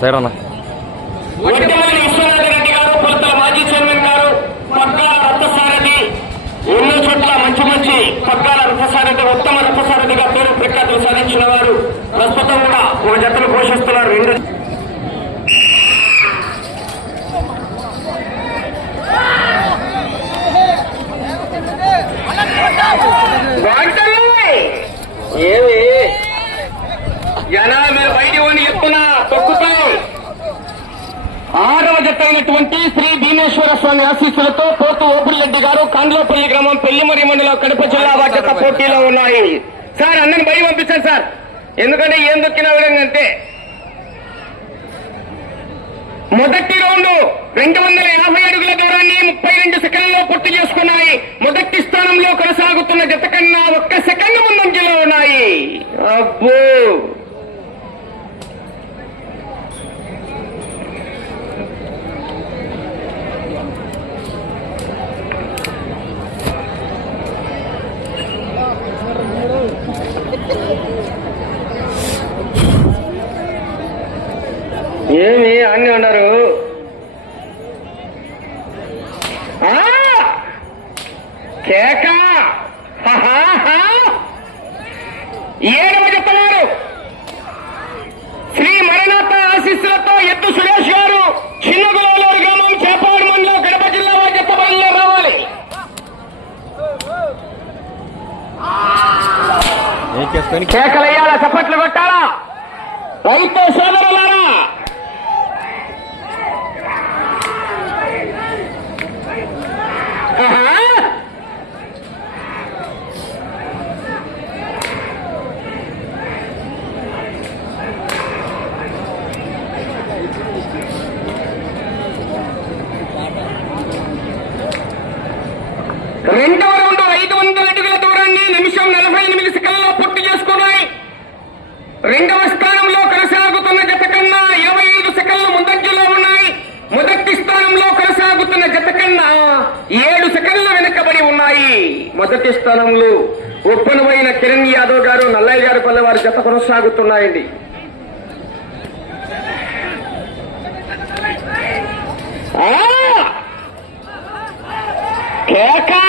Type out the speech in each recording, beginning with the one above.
Side అన్న. వడ్డమల్లి విశ్వనాథ రెడ్డి గారు కొలతల మాజీ చైర్మన్ గారు పగ్గాల రథసారథి ఎన్నో చోట్ల మంచి మంచి రథసారథి ఉత్తమ రథసారథిగా పేరు ప్రఖ్యాతులు సాధించిన వారు ప్రస్తుతం కూడా ఒక జతను పోషిస్తున్నారు. రెండు! ఏమి? అయినటువంటి శ్రీ భీమేశ్వర స్వామి ఆశీస్సులతో పోతు ఓపులరెడ్డి గారు కాండ్లోపల్లి గ్రామం పెళ్ళిమరి మండలం కడప జిల్లా బాధ్యత పోటీలో ఉన్నాయి. సార్ అందరిని బయట పంపించాను సార్. ఎందుకంటే ఏం దొక్కిన విధంగా మొదటి రౌండ్ రెండు వందల యాభై అడుగుల దూరాన్ని ముప్పై రెండు సెకండ్లలో పూర్తి చేసుకున్నాయి. మొదటి స్థానంలో కొనసాగుతున్న జత కన్నా ఒక్క సెకండ్ ముందంజలో ఉన్నాయి. అబ్బో ఏమి అన్ని ఉన్నారు ఆ! కేక హహా! ఏడవ చెప్తున్నారు శ్రీ మరణాత ఆశీస్సులతో ఎత్తు సురేష్ గారు చిన్నగులవలూరు గ్రామం చేపాడు మండలం కడప జిల్లా వారి చెత్త బయలుదేరి రావాలి ఏకేసుకొని కేకలయ్యాలా చప్పట్లు కొట్టాలా? రైతు సోదరు ఆహా! రెండవ రౌండ్ ఐదు వందల అడుగుల దూరాన్ని నిమిషం నలభై ఎనిమిది సెకండ్లో పూర్తి చేసుకున్నాయి రెండవ స్థానంలో కొనసాగుతున్న జత కన్నా ఇరవై ఐదు సెకండ్లు ముందంజలో ఉన్నాయి మొదటి స్థానంలో కొనసాగుతున్న జత కన్నా ఏడు సెకండ్లు వెనుకబడి ఉన్నాయి మొదటి స్థానంలో ఒప్పనమైన కిరణ్ యాదవ్ గారు నల్లయ్య గారు పల్లె వారి జత కొనసాగుతున్నాయండి. కేకా!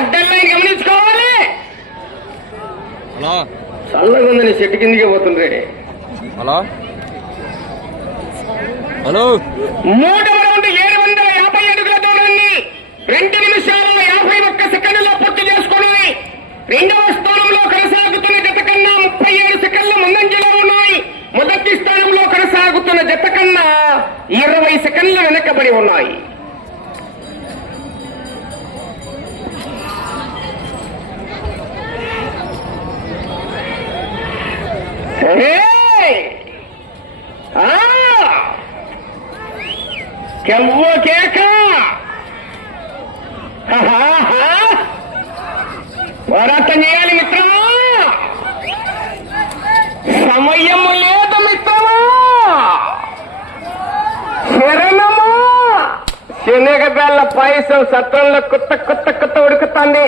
వాడ్డల్ని గమనించుకోవాలి. చల్లగా ఉందని చెట్టు కిందికి పోతుండ్రే. హలో. హలో. మూడవ రౌండ్ ఏడు వందల యాభై అడుగుల దూరాన్ని రెండు నిమిషాల యాభై ఒక్క సెకండ్లో పూర్తి చేసుకున్నాయి రెండవ స్థానంలో కొనసాగుతున్న జత కన్నా ముప్పై ఏడు సెకండ్ల ముందంజలో ఉన్నాయి. మొదటి స్థానంలో కొనసాగుతున్న జత కన్నా ఇరవై సెకండ్లు వెనకబడి ఉన్నాయి. కెవ్వ కేక! పోరాటం చేయాలి మిత్రమా? సమయము లేదు మిత్రమా! శరణమా! శనగబెల్ల పాయసం సత్రంలో కొత్త కొత్త కొత్త ఉడుకుతుంది.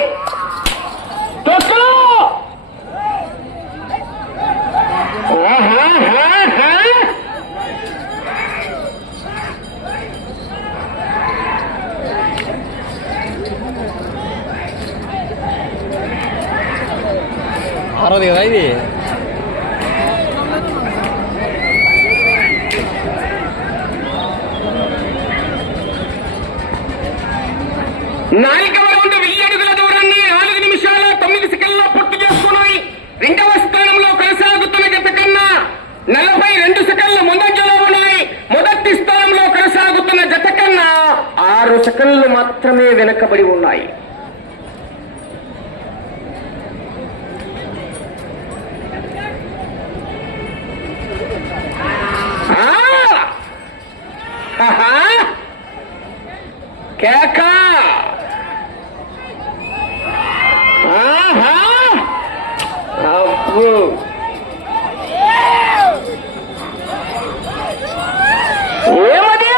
ఆరోది కదా ఇది నాలుగవ రౌండ్ వెయ్యి అడుగుల దూరాన్ని నాలుగు నిమిషాల తొమ్మిది సెకండ్లో పూర్తి చేసుకున్నాయి. రెండవ స్థానంలో కొనసాగుతున్న జత కన్నా నలభై రెండు సెకండ్ల ముందంజలో ఉన్నాయి. మొదటి స్థానంలో కొనసాగుతున్న జత కన్నా ఆరు సెకండ్లు మాత్రమే వెనకబడి ఉన్నాయి. కేక! ఆ! ఏమది?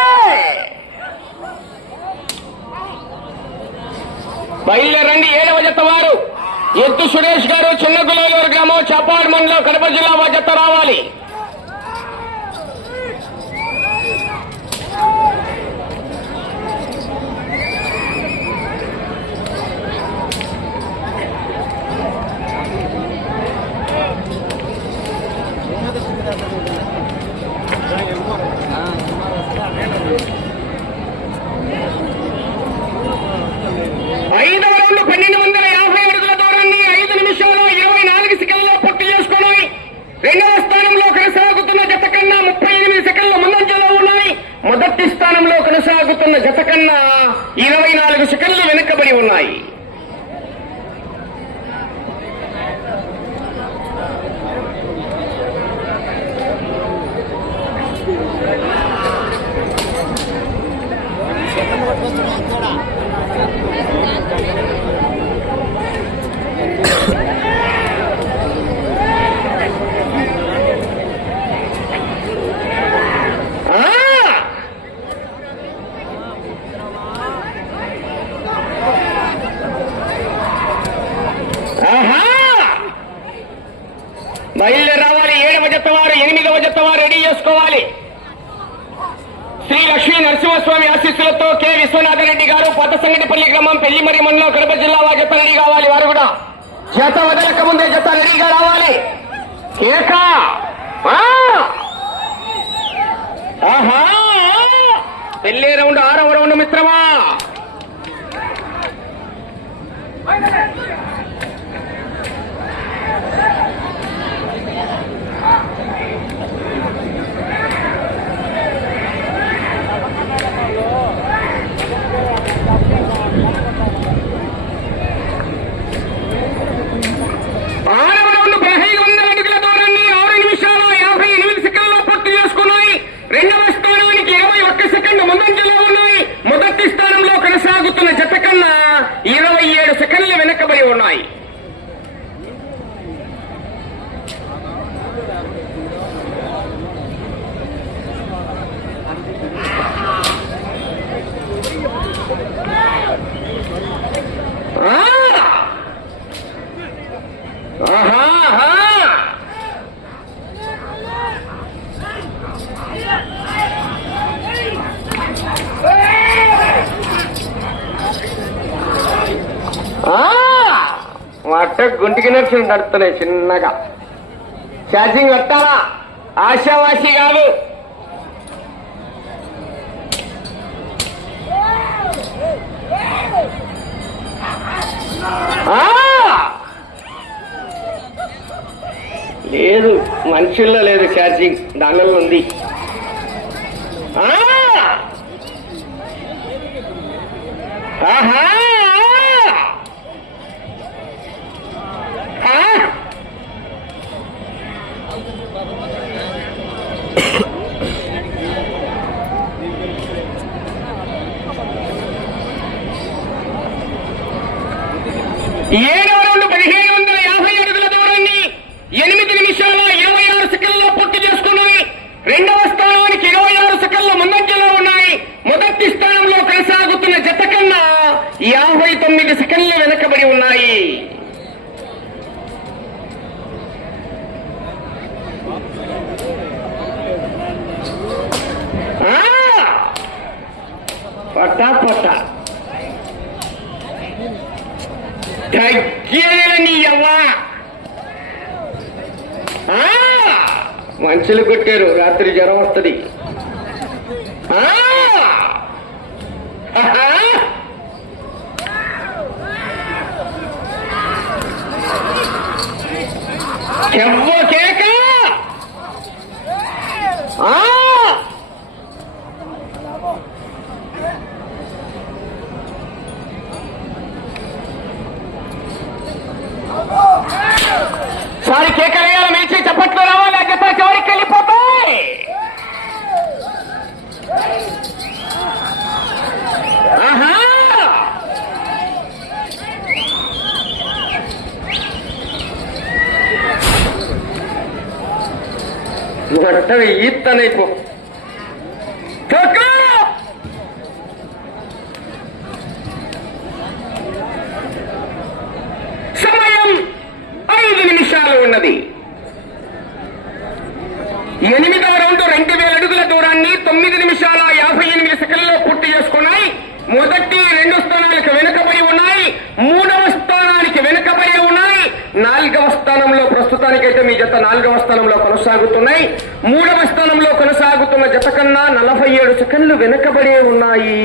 బయలుదేరండి ఏడవ జత వారు. ఎత్తు సురేష్ గారు చిన్న గులేలూరు గ్రామం చపాడ్ మండలం కడప జిల్లా వా జత రావాలి ఐదవ రౌండ్ పన్నెండు వందల యాభై అడుగుల దూరాన్ని ఐదు నిమిషాలు ఇరవై నాలుగు సెకండ్లో పూర్తి చేసుకుని రెండవ స్థానంలో కొనసాగుతున్న జత కన్నా ముప్పై ఎనిమిది సెకండ్ల ముందంజలో ఉన్నాయి మొదటి స్థానంలో కొనసాగుతున్న జత కన్నా ఇరవై నాలుగు సెకండ్లు వెనుకబడి ఉన్నాయి ఆ! ఆహా! బయలుదేరి రావాలి ఏడవ జత వారు ఎనిమిదవ జత వారు రెడీ చేసుకోవాలి. శ్రీ లక్ష్మీ నరసింహస్వామి ఆశీస్సులతో కె. విశ్వనాథ రెడ్డి గారు పల్లె గ్రామం పెళ్ళిమరి మండలం కడప జిల్లా వారి జత రెడీ కావాలి. వారు కూడా జత వదలక ముందే జత రెడీగా రావాలి. ఏకా. ఆహా. పెళ్ళి రౌండ్ ఆరవ రౌండ్ మిత్రమా ఆరవ రౌండ్ పదహైదు వందల అడుగుల దూరాన్ని ఆరు నిమిషాలు యాభై ఎనిమిది సెకండ్లో పూర్తి చేసుకున్నాయి రెండవ స్థానానికి ఇరవై ఒక్క సెకండ్ ముందంజలో ఉన్నాయి మొదటి స్థానంలో కొనసాగుతున్న జత కన్నా ఇరవై ఏడు సెకండ్లు వెనకబడి ఉన్నాయి ఆ! ఆహా ఆహా. ఆ! గుంటికి నచ్చిన నడుతున్నాయి చిన్నగా ఛార్జింగ్ పెట్టాలా ఆశావాసి కాదు ఆ! లేదు మనుషుల్లో లేదు ఛార్జింగ్ దానిలో ఉంది ఆహా! Yeah. ஒட்டகை ஈத்தனைக்கும் స్థానంలో ప్రస్తుతానికైతే మీ జత నాలుగవ స్థానంలో కొనసాగుతున్నాయి. మూడవ స్థానంలో కొనసాగుతున్న జత కన్నా నలభై ఏడు సెకండ్లు వెనుకబడే ఉన్నాయి.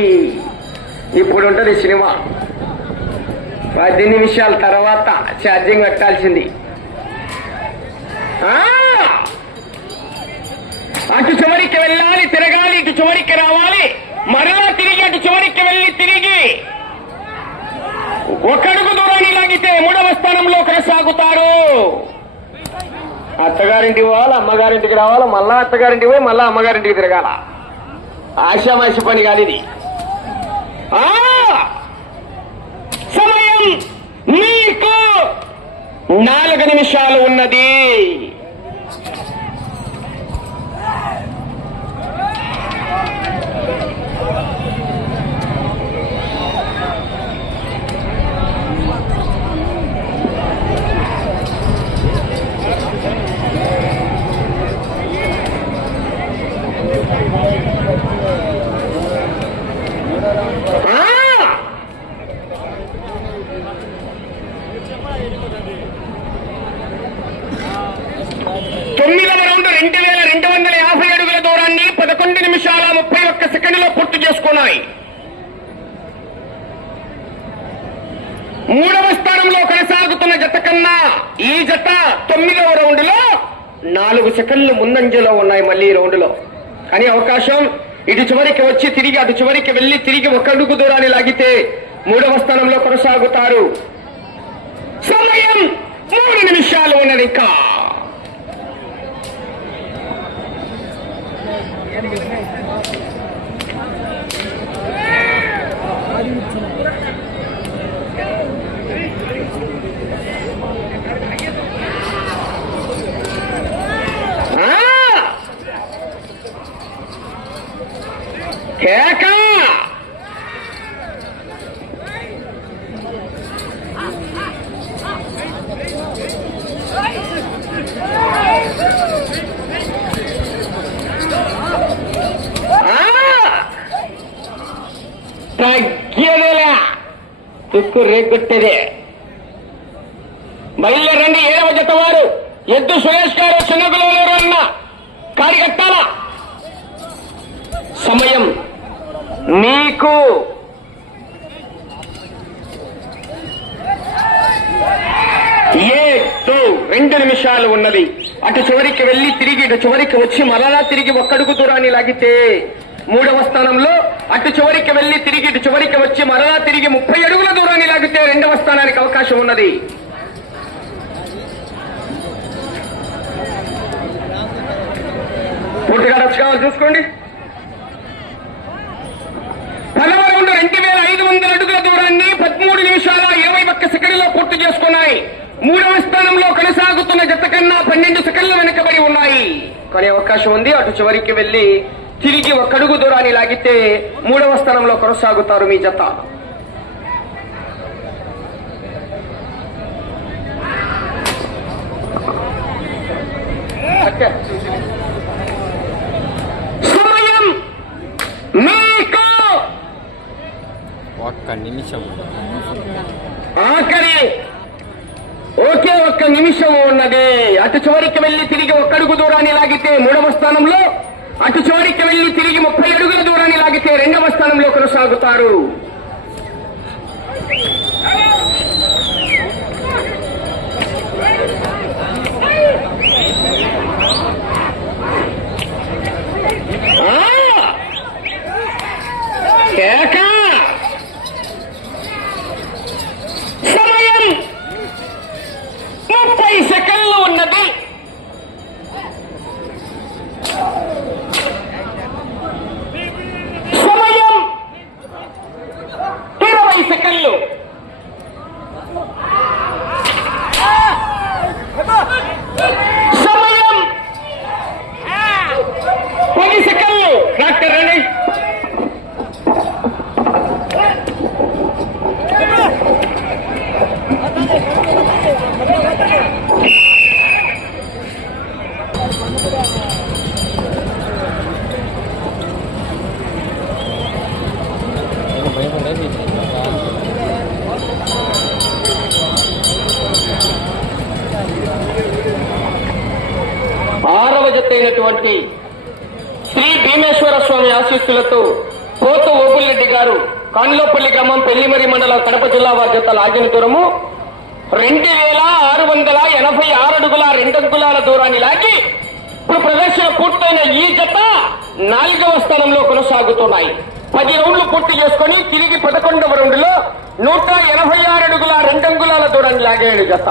ఇప్పుడు ఉంటది సినిమా. పది నిమిషాల తర్వాత ఛార్జింగ్ పెట్టాల్సింది అటు చివరికి వెళ్ళాలి తిరగాలి ఇటు చివరికి రావాలి. మరలా తిరిగి అటు చివరికి వెళ్ళి తిరిగి. ఒకడుగు దూరాన్ని లాగితే మూడవ స్థానంలో కొనసాగుతారు. అత్తగారింటికి పోవాలి అమ్మగారింటికి రావాలి మళ్ళా అత్తగారింటికి పోయి మళ్ళా అమ్మగారింటికి తిరగాల? ఆశామాషి పని కాదు ఇది. ఆ! సమయం మీకు నాలుగు నిమిషాలు ఉన్నది ఆ! తొమ్మిదవ రౌండ్ రెండు వేల రెండు వందల యాభై అడుగుల దూరాన్ని పదకొండు నిమిషాల ముప్పై ఒక్క సెకండ్లో పూర్తి చేసుకున్నాయి మూడవ స్థానంలో కొనసాగుతున్న జత కన్నా ఈ జత తొమ్మిదవ రౌండ్లో నాలుగు సెకండ్లు ముందంజలో ఉన్నాయి మళ్ళీ ఈ రౌండ్ కానీ అవకాశం ఇటు చివరికి వచ్చి తిరిగి అటు చివరికి వెళ్ళి తిరిగి ఒక అడుగు దూరాన్ని లాగితే మూడవ స్థానంలో కొనసాగుతారు. సమయం మూడు నిమిషాలు ఉన్నది ఇంకా. తుక్కు మహిళ రండి ఏడవ జత వారు ఎద్దు సురేష్ గారు చిన్నపిల్లలు అన్న కాడి సమయం. నీకు ఏడు రెండు నిమిషాలు ఉన్నది. అటు చివరికి వెళ్ళి తిరిగి ఇటు చివరికి వచ్చి మరలా తిరిగి ఒక్కడుగు దూరాన్ని లాగితే మూడవ స్థానంలో అటు చివరికి వెళ్ళి తిరిగి ఇటు చివరికి వచ్చి మరలా తిరిగి ముప్పై అడుగుల దూరాన్ని లాగితే రెండవ స్థానానికి అవకాశం ఉన్నది. పూర్తిగా రక్ష కావాలి చూసుకోండి. పదవ రెండు వేల ఐదు వందల అడుగుల దూరాన్ని పదమూడు నిమిషాల ఇరవై ఒక్క సెకండ్లో పూర్తి చేసుకున్నాయి. మూడవ స్థానంలో కొనసాగుతున్న జత కన్నా పన్నెండు సెకండ్లు వెనుకబడి ఉన్నాయి. కొనే అవకాశం ఉంది. అటు చివరికి వెళ్ళి తిరిగి ఒక్కడుగు దూరాన్ని లాగితే మూడవ స్థానంలో కొనసాగుతారు మీ జత. సమయం మీకు. ఒక్క నిమిషం. ఆఖరి. ఒకే ఒక్క నిమిషం ఉన్నది. అటు చివరికి వెళ్ళి తిరిగి ఒక్కడుగు దూరాన్ని లాగితే మూడవ స్థానంలో అటు చివరికి వెళ్ళి తిరిగి ముప్పై అడుగుల దూరాన్ని లాగితే రెండవ స్థానంలో కొనసాగుతారు ఆ! కేక సమయం ముప్పై సెకండ్లు ఉన్నది సమయం ఆరవ శ్రీ భీమేశ్వర స్వామి ఆశీస్సులతో పోతు ఓపులరెడ్డి గారు కాన్లోపల్లి గ్రామం పెళ్ళిమరి మండలం కడప జిల్లా వారి జత లాగిన దూరము రెండు వేల ఆరు వందల ఎనభై ఆరు అడుగుల రెండంగుళాల దూరాన్ని లాగి ఇప్పుడు ప్రదర్శన పూర్తయిన ఈ జత నాలుగవ స్థానంలో కొనసాగుతున్నాయి. పది రౌండ్లు పూర్తి చేసుకొని తిరిగి పదకొండవ రౌండ్లో నూట ఎనభై ఆరు అడుగుల రెండంగుళాల దూరాన్ని లాగాడు జత.